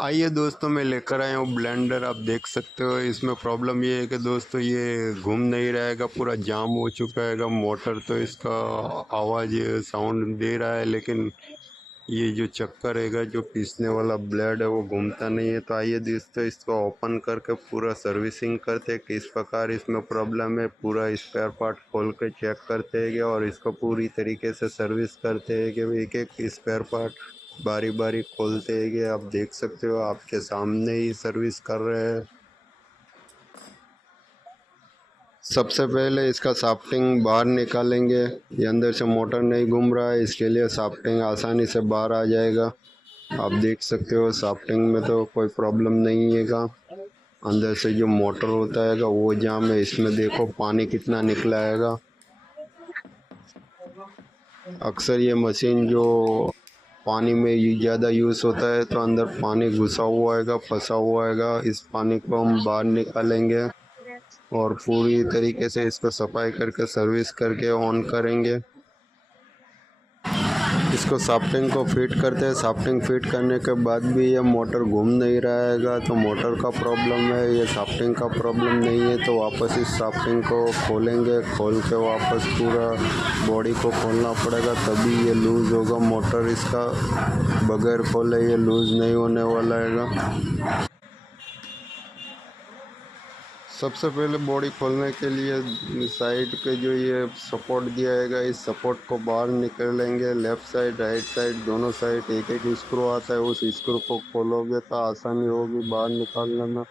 आइए दोस्तों, मैं लेकर आया हूँ ब्लेंडर। आप देख सकते हो इसमें प्रॉब्लम ये है कि दोस्तों ये घूम नहीं रहेगा, पूरा जाम हो चुका है। मोटर तो इसका आवाज़ साउंड दे रहा है, लेकिन ये जो चक्कर है, जो पीसने वाला ब्लेड है, वो घूमता नहीं है। तो आइए दोस्तों, इसको ओपन करके पूरा सर्विसिंग करते हैं, किस प्रकार इसमें प्रॉब्लम है। पूरा स्पेयर पार्ट खोल के चेक करते हैं और इसको पूरी तरीके से सर्विस करते हैं कि एक एक स्पेयर पार्ट बारी बारी खोलते हैं। कि आप देख सकते हो, आपके सामने ही सर्विस कर रहे हैं। सबसे पहले इसका शाफ्टिंग बाहर निकालेंगे। ये अंदर से मोटर नहीं घूम रहा है, इसके लिए शाफ्टिंग आसानी से बाहर आ जाएगा। आप देख सकते हो शाफ्टिंग में तो कोई प्रॉब्लम नहीं है का। अंदर से जो मोटर होता है वो जाम है। इसमें देखो पानी कितना निकला है। अक्सर ये मशीन जो पानी में ज़्यादा यूज़ होता है तो अंदर पानी घुसा हुआ है, फंसा हुआ है। इस पानी को हम बाहर निकालेंगे और पूरी तरीके से इसको सफाई करके सर्विस करके ऑन करेंगे। इसको शाफ्टिंग को फिट करते हैं। शाफ्टिंग फिट करने के बाद भी ये मोटर घूम नहीं रहेगा, तो मोटर का प्रॉब्लम है, ये शाफ्टिंग का प्रॉब्लम नहीं है। तो वापस इस शाफ्टिंग को खोलेंगे, खोल के वापस पूरा बॉडी को खोलना पड़ेगा, तभी ये लूज़ होगा मोटर। इसका बगैर खोले ये लूज़ नहीं होने वाला है। सबसे पहले बॉडी खोलने के लिए साइड पे जो ये सपोर्ट दिया है, इस सपोर्ट को बाहर निकालेंगे। लेफ़्ट साइड राइट साइड दोनों साइड एक एक स्क्रू आता है, उस स्क्रू को खोलोगे तो आसानी होगी बाहर निकालने में।